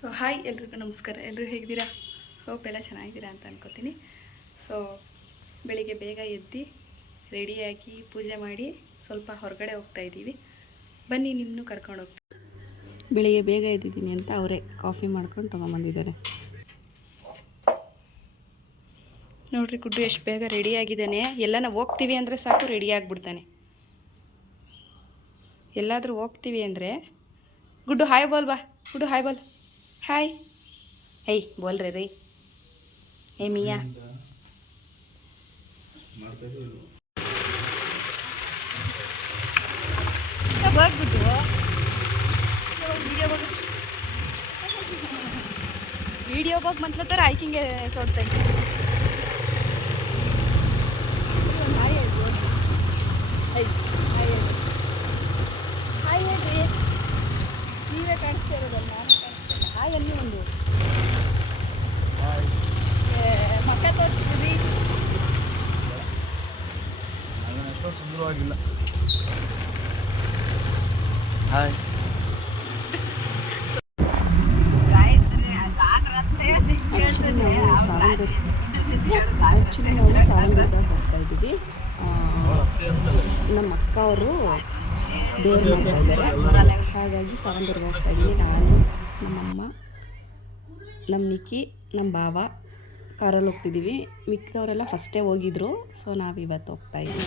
So, hi ಎಲ್ರಿಗೂ ನಮಸ್ಕಾರ. ಎಲ್ಲರೂ ಹೇಗಿದ್ದೀರಾ? ಹೋಪ್ ಎಲ್ಲ ಚೆನ್ನಾಗಿದ್ದೀರಾ ಅಂತ ಅನ್ಕೋತೀನಿ. ಸೊ ಬೆಳಿಗ್ಗೆ ಬೇಗ ಎದ್ದು ರೆಡಿಯಾಗಿ ಪೂಜೆ ಮಾಡಿ ಸ್ವಲ್ಪ ಹೊರಗಡೆ ಹೋಗ್ತಾ ಇದ್ದೀವಿ. ಬನ್ನಿ ನಿಮ್ಮನ್ನು ಕರ್ಕೊಂಡು ಹೋಗ್ತೀವಿ ಬೆಳಿಗ್ಗೆ ಬೇಗ ಎದ್ದಿದ್ದೀನಿ ಅಂತ ಅವರೇ ಕಾಫಿ ಮಾಡ್ಕೊಂಡು ತೊಗೊಂಬಂದಿದ್ದಾರೆ. ನೋಡ್ರಿ ಗುಡ್ಡು ಎಷ್ಟು ಬೇಗ ರೆಡಿಯಾಗಿದ್ದಾನೆ ಎಲ್ಲನ ಹೋಗ್ತೀವಿ ಅಂದರೆ ಸಾಕು ರೆಡಿ ಆಗಿಬಿಡ್ತಾನೆ. ಎಲ್ಲಾದರೂ ಹೋಗ್ತೀವಿ ಅಂದರೆ, ಗುಡ್ಡು ಹಾಯ್ ಬಾಲ್ ಬಾ. ಗುಡ್ಡು ಹಾಯ್ ಬೋಲ್ ಹಾಯ್ ಏಯ್ ಬೋಲ್ ರೀ ರೀ ಏ ಮಿಯಾ ಬಗ್ ಗುಡ್ಡು ವಿಡಿಯೋ ಬಗ್ ವಿಡಿಯೋ ಬಗ್ ಮತ್ಲತ್ತಾರ ಆಯ್ಕಿಂಗೆ ಸೋಡ್ತಾ ಇದ್ದೆ ಹಾಯ್ ಹೇಳ್ಬೋದು ಐ ಹಾಯ್ ಹೇಳಿ ಹಾಯ್ ಹೇಳ್ರಿ ನೀವೇ ಕಾಣಿಸ್ತಾ ಇರೋದಲ್ಲ ನಾನೇ ಕಾಣಿಸ್ತಾ ಇಲ್ಲ ಹಾಯ್ ಅಲ್ಲಿ ಒಂದು ಏ, ಮಕ್ಕ ತೋರಿಸ್ತೀವಿ ಸುಂದರವಾಗಿಲ್ಲ ಹಾಯ್ ಆ್ಯಕ್ಚುಲಿ ನಾವು ಹೋಗ್ತಾ ಇದ್ದೀವಿ. ಆ, ನಮ್ಮ ಅಕ್ಕ ಅವರು ದೇವ್ರು ಮಾಡ್ತಾ ಇದ್ದಾರೆ. ಹಾಗಾಗಿ ಸಾವಂಗರ್ಗೆ ಹೋಗ್ತಾ ಇದ್ದೀನಿ. ನಾನು ನಮ್ಮಮ್ಮ ನಮ್ಮ ನಿಕ್ಕಿ ನಮ್ಮ ಬಾವ ಕಾರಲ್ಲಿ ಹೋಗ್ತಿದ್ದೀವಿ. ಮಿಕ್ಕಿದವರೆಲ್ಲ ಫಸ್ಟೇ ಹೋಗಿದ್ರು. ಸೊ ನಾವು ಇವತ್ತು ಹೋಗ್ತಾ ಇದ್ದೀವಿ.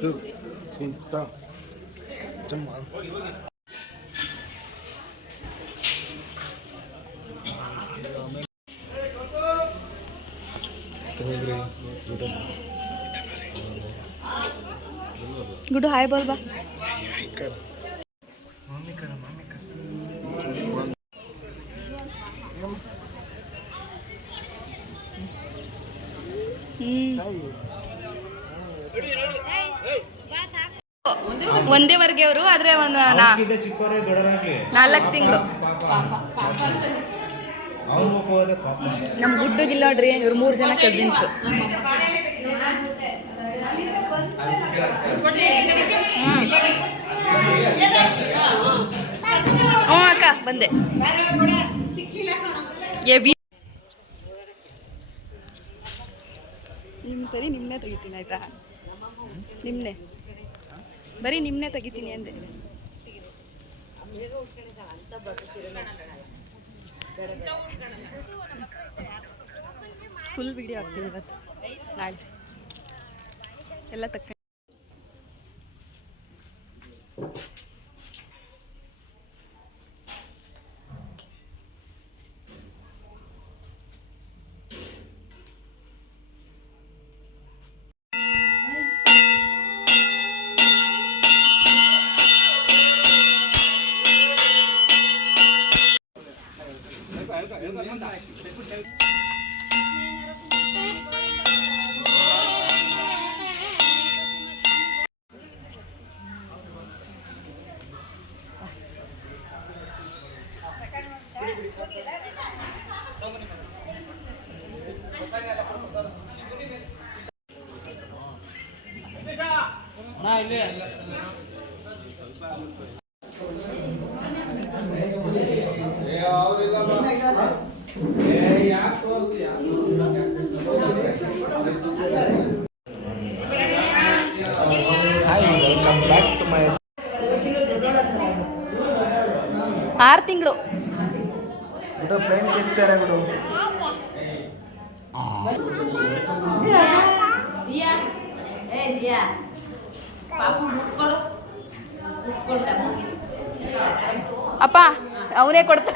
ಟು ಇಂತ ಜಮ್ಮ ಗುಡ್ಡು ಹಾಯ್ ಒಂದೇ ವರ್ಗೆ ಅವರು ಆದ್ರೆ ಒಂದು ನಾಲ್ಕು ತಿಂಗಳು. ನಮ್ಮ ಗುಡ್ಡುಗಿಲ್ಲ ನೋಡ್ರಿ ಇವ್ರು ಮೂರು ಜನ ಕಸಿನ್ಸು ಹ್ಞೂ ಅಕ್ಕ ಬಂದೆ. ನಿಮ್ಮ ಸರಿ ನಿಮ್ಮನೆ ತೆಗಿತೀನಿ ಆಯ್ತಾ? ನಿಮ್ಮನೆ ಬರೀ ನಿಮ್ಮನ್ನೇ ತೆಗಿತೀನಿ ಅಂದೆ. ಫುಲ್ ವಿಡಿಯೋ ಆಗ್ತೀನಿ ಇವತ್ತು. ನಾಳೆ ಎಲ್ಲ ತಕ್ಕ ಆರು ತಿಂಗಳು. ಬಿಡು ಫ್ಲೈನ್ ಕಿಸ್ತಾರೆ ಬಿಡು. ದಿಯಾ. ಏ ದಿಯಾ. ಅಪ್ಪ ಅವನೇ ಕೊಡ್ತ.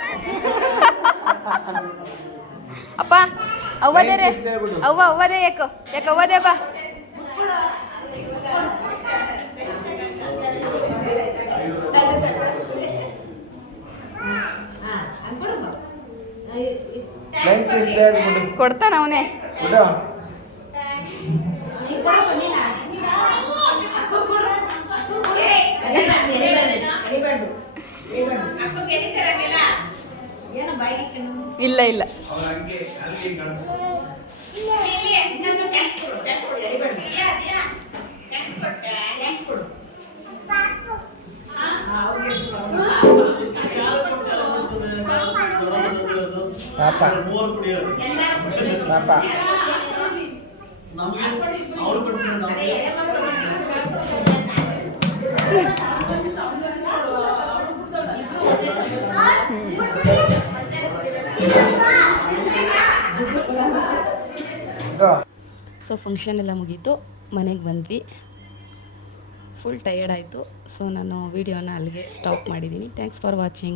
ಅಪ್ಪ ಅವ್ವದೇ ರೇ ಅವ್ವ ಅವ್ವದೇ ಯಾಕೋ ಯಾಕೆ ಅವ್ವದೇ ಬಾ. ಕೊಡ್ತಾನ ಅವನೇ. ಇಲ್ಲ ಇಲ್ಲ ಪಾಪ ಪಾಪ ಬಿಡು ಸೊ ಫಂಕ್ಷನ್ ಎಲ್ಲ ಮುಗೀತು. ಮನೆಗೆ ಬಂದ್ವಿ. ಫುಲ್ ಟಯರ್ಡ್ ಆಯಿತು. ಸೊ ನಾನು ವೀಡಿಯೋನ ಅಲ್ಲಿಗೆ ಸ್ಟಾಪ್ ಮಾಡಿದ್ದೀನಿ ಥ್ಯಾಂಕ್ಸ್ ಫಾರ್ ವಾಚಿಂಗ್